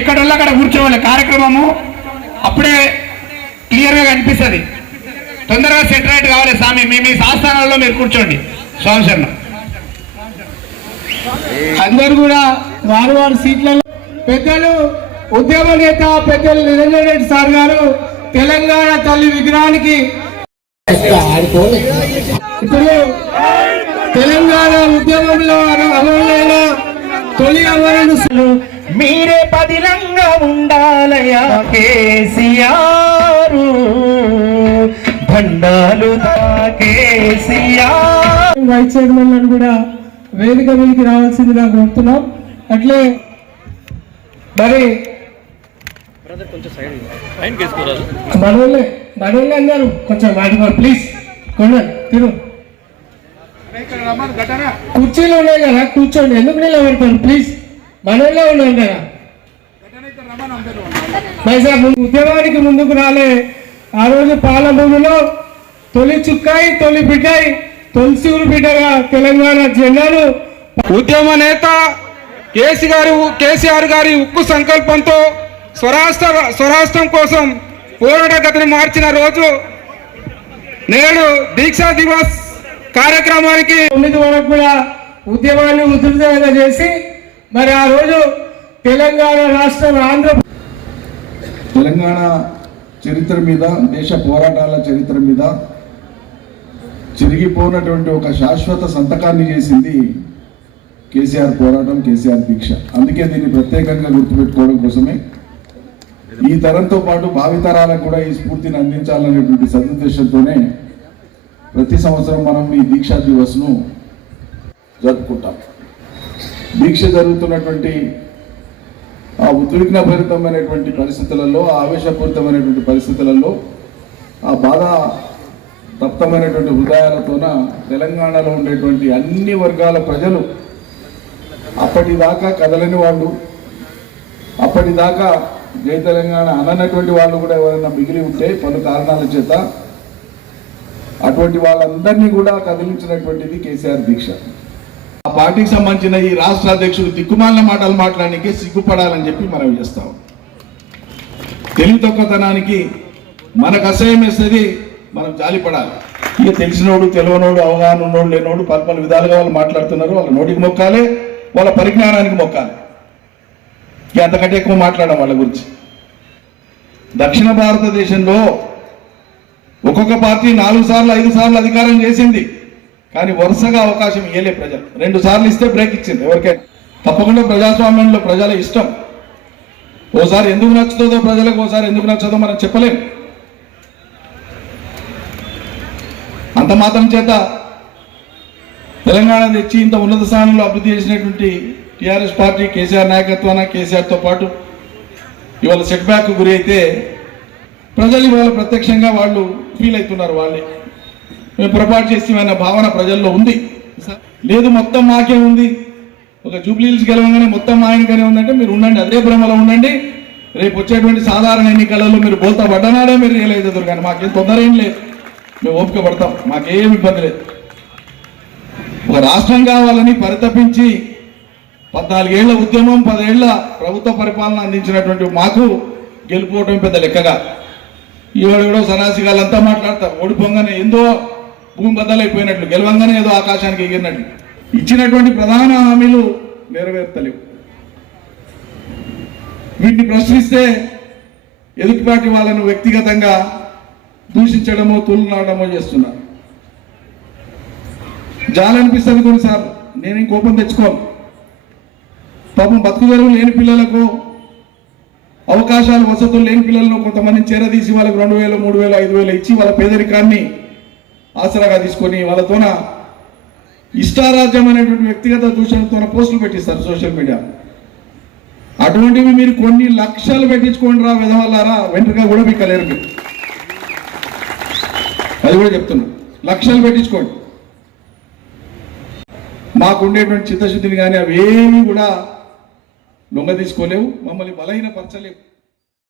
ఎక్కడోళ్ళు అక్కడ కూర్చోవాలి. కార్యక్రమము అప్పుడే క్లియర్గా కనిపిస్తుంది. తొందరగా సెటరేట్ కావాలి స్వామి. మీ మీ ఆస్థానాల్లో మీరు కూర్చోండి. స్వామి శర్మ. అందరు కూడా వారు వారి సీట్లలో పెద్దలు ఉద్యమ నేత పెద్దలు నిరంజన్ రెడ్డి సార్ గారు తెలంగాణ తల్లి విగ్రహానికి ఇప్పుడు తెలంగాణ ఉద్యమంలో అమలైన తొలి అమరుడు మీరే పదిలంగా ఉండాలయా కేసీఆర్. బండాలు కేసీఆర్. వైస్ చైర్మన్ కూడా వేదిక మీదకి రావాల్సిందిగా కోరుతున్నాం. అట్లే మరి మనోళ్ళే మనోళ్ళే అన్నారు. కొంచెం మాట్లాడు ప్లీజ్ కొండ తిరు కుర్చీలు ఉన్నాయి కదా కూర్చోండి. ఎందుకు నిలబడతారు ప్లీజ్ మనోళ్ళే ఉన్నాయి కదా. ఉద్యమానికి ముందుకు రాలే. ఆ రోజు పాలభూమిలో తొలి చుక్కాయి తొలి బిడ్డాయి తొలిసూరు బిడ్డగా తెలంగాణ జెండాను ఉద్యమ నేత కేసీ గారి కేసీఆర్ గారి ఉక్కు సంకల్పంతో స్వరాష్ట్ర స్వరాష్ట్రం కోసం పోరాట గతిని మార్చిన రోజు నేడు దీక్షా దివస్ కార్యక్రమానికి తొమ్మిది వరకు కూడా ఉద్యమాన్ని ఉధృతంగా చేసి మరి ఆ రోజు తెలంగాణ రాష్ట్రం ఆంధ్ర తెలంగాణ చరిత్ర మీద దేశ పోరాటాల చరిత్ర మీద చిరిగిపోయినటువంటి ఒక శాశ్వత సంతకాన్ని చేసింది కేసీఆర్ పోరాటం కేసీఆర్ దీక్ష. అందుకే దీన్ని ప్రత్యేకంగా గుర్తుపెట్టుకోవడం కోసమే. ఈ తరంతో పాటు భావితరాలకు కూడా ఈ స్ఫూర్తిని అందించాలనేటువంటి సదుద్దేశంతోనే ప్రతి సంవత్సరం మనం ఈ దీక్షా దివస్ను జరుపుకుంటాం. దీక్ష జరుగుతున్నటువంటి ఆ ఉద్విగ్నభరితమైనటువంటి పరిస్థితులలో ఆవేశపూరితమైనటువంటి పరిస్థితులలో ఆ బాధ తప్తమైనటువంటి హృదయాలతోన తెలంగాణలో ఉండేటువంటి అన్ని వర్గాల ప్రజలు అప్పటిదాకా కదలని వాళ్ళు అప్పటిదాకా జై తెలంగాణ అననటువంటి వాళ్ళు కూడా ఎవరైనా మిగిలి ఉంటే పలు కారణాల చేత అటువంటి వాళ్ళందరినీ కూడా కదిలించినటువంటిది కేసీఆర్ దీక్ష. ఆ పార్టీకి సంబంధించిన ఈ రాష్ట్ర అధ్యక్షుడు దిక్కుమాలిన మాటలు మాట్లాడడానికి సిగ్గుపడాలని చెప్పి మనం చేస్తాం తెలివి తొక్కతనానికి మనకు అసహ్యం వేస్తుంది మనం జాలిపడాలి ఇక తెలిసినోడు తెలియనోడు అవగాహన ఉన్నోడు లేనోడు పలు పలు విధాలుగా వాళ్ళు మాట్లాడుతున్నారు వాళ్ళ నోటికి మొక్కాలి వాళ్ళ పరిజ్ఞానానికి మొక్కాలి. ఇక అంతకంటే ఎక్కువ మాట్లాడడం వాళ్ళ గురించి. దక్షిణ భారతదేశంలో ఒక్కొక్క పార్టీ నాలుగు సార్లు ఐదు సార్లు అధికారం చేసింది. కానీ వరుసగా అవకాశం ఇవ్వలే ప్రజలు. రెండు సార్లు ఇస్తే బ్రేక్ ఇచ్చింది. ఎవరికైనా తప్పకుండా ప్రజాస్వామ్యంలో ప్రజల ఇష్టం. ఓసారి ఎందుకు నచ్చుతుందో ప్రజలకు ఓసారి ఎందుకు నచ్చదో మనం చెప్పలేం. అంత మాత్రం చేత తెలంగాణ తెచ్చి ఇంత ఉన్నత స్థానంలో అభివృద్ధి చేసినటువంటి టీఆర్ఎస్ పార్టీ కేసీఆర్ నాయకత్వాన కేసీఆర్తో పాటు ఇవాళ సెట్ బ్యాక్ గురి అయితే ప్రజలు ఇవాళ ప్రత్యక్షంగా వాళ్ళు ఫీల్ అవుతున్నారు వాళ్ళే. మేము పొరపాటు చేస్తామన్న భావన ప్రజల్లో ఉంది. లేదు మొత్తం మాకే ఉంది. ఒక జూబ్లీల్స్ గెలవగానే మొత్తం ఆయనకనే ఉందంటే మీరు ఉండండి అదే భ్రమలో ఉండండి. రేపు వచ్చేటువంటి సాధారణ ఎన్నికలలో మీరు బోల్తా పడ్డనాడే మీరు రియలైజ్ అవుతారు కానీ మాకేం తొందర ఏం లేదు. మేము ఓపిక పడతాం మాకేం ఇబ్బంది లేదు. ఒక రాష్ట్రం కావాలని పరితపించి పద్నాలుగేళ్ళ ఉద్యమం పదేళ్ళ ప్రభుత్వ పరిపాలన అందించినటువంటి మాకు గెలుపుకోవటం పెద్ద లెక్కగా. ఈవాడు కూడా సన్నాసిగాళ్ళంతా మాట్లాడతారు ఓడిపోగానే ఏందో భూమి బద్దలైపోయినట్లు గెలవంగానే ఏదో ఆకాశానికి ఎగిరినట్లు. ఇచ్చినటువంటి ప్రధాన హామీలు నెరవేర్తలేవు. వీటిని ప్రశ్నిస్తే ఎదుటిపాటి వాళ్ళను వ్యక్తిగతంగా దూషించడమో తూలునాడమో చేస్తున్నారు. జాలనిపిస్తుంది కొన్నిసార్లు. నేనేం కోపం తెచ్చుకోను. పాపం బతుకుదెరువు లేని పిల్లలకు అవకాశాలు వసతులు లేని పిల్లలను కొంతమందిని చేరదీసి వాళ్ళకి రెండు వేలు మూడు వేలు ఐదు వేలు ఇచ్చి వాళ్ళ పేదరికాన్ని ఆసరాగా తీసుకొని వాళ్ళతోన ఇష్టారాజ్యం అనేటువంటి వ్యక్తిగత దూషణతో పోస్టులు పెట్టిస్తారు సోషల్ మీడియా. అటువంటివి మీరు కొన్ని లక్షలు పెట్టించుకోండి రా విధవల్లారా వెంట్రుగా కూడా మీకు లేరు మీరు. అది కూడా చెప్తున్నా. లక్షలు పెట్టించుకోండి. మాకు ఉండేటువంటి చిత్తశుద్ధిని కానీ అవి ఏమీ కూడా లొంగ తీసుకోలేవు మమ్మల్ని బలహీనపరచలేవు.